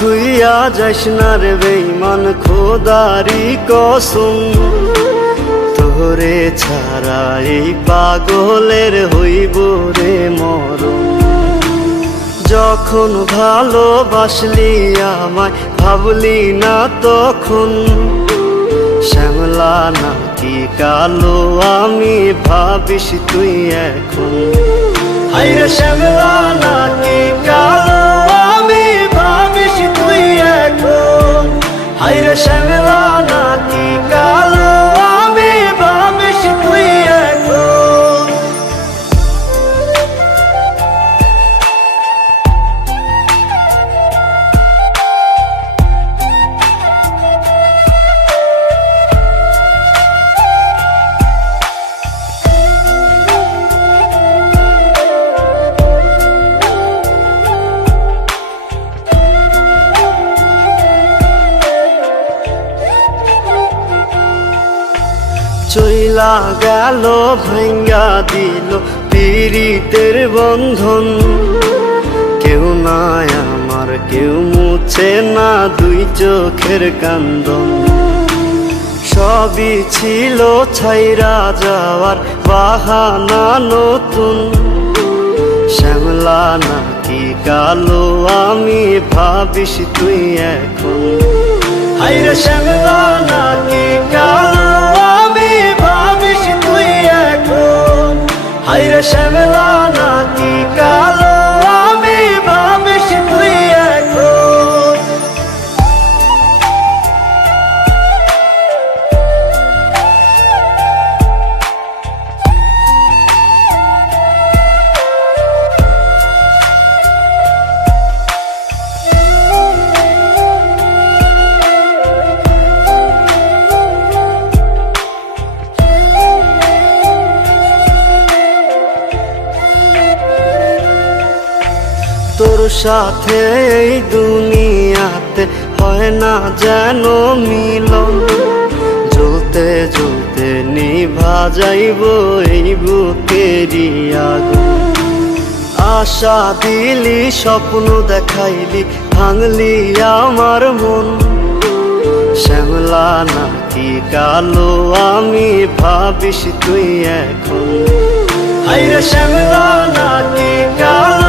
ভুইয়া যাস না রে বেঈমান খোদারি কসম, তোরে ছাড়া এই পাগলের হইব রে মরণ। যখন ভালোবাসলি আমায় ভাবলি না তখন, শ্যামলা নাকি কালো আমি ভাবিস তুই এখন। হায়রে শ্যামলা নাকি কালো আমি ভাবিস তুই এখন। হায়রে শ্যামলা নাকি কালো আমি ভাবিস তুই এখন। চইলা গেল ভাঙ্গা দিল পীড়িতের বন্ধন, কেউ নাই আমার কেউ মুছে না দুই চোখের কান্দন। সবই ছিল ছাইরা যাওয়ার বাহানা নতুন, শ্যামলা নাকি কালো আমি ভাবিস তুই এখন। হায়রে শ্যামলা নাকি কালো আমি ভাবিস তুই এখন। হায়রে শ্যামলা নাকি কালো আমি ভাবিস তুই এখন। তোর সাথে এই দুনিয়াতে হয় না যেন মিলন, জ্বলতে জ্বলতে নিভা যাইব এই বুকেরই আগুন। আশা দিলি স্বপ্ন দেখাইলি ভাঙলি আমার মন, শ্যামলা নাকি কালো আমি ভাবিস তুই এখন। হায়রে শ্যামলা নাকি কালো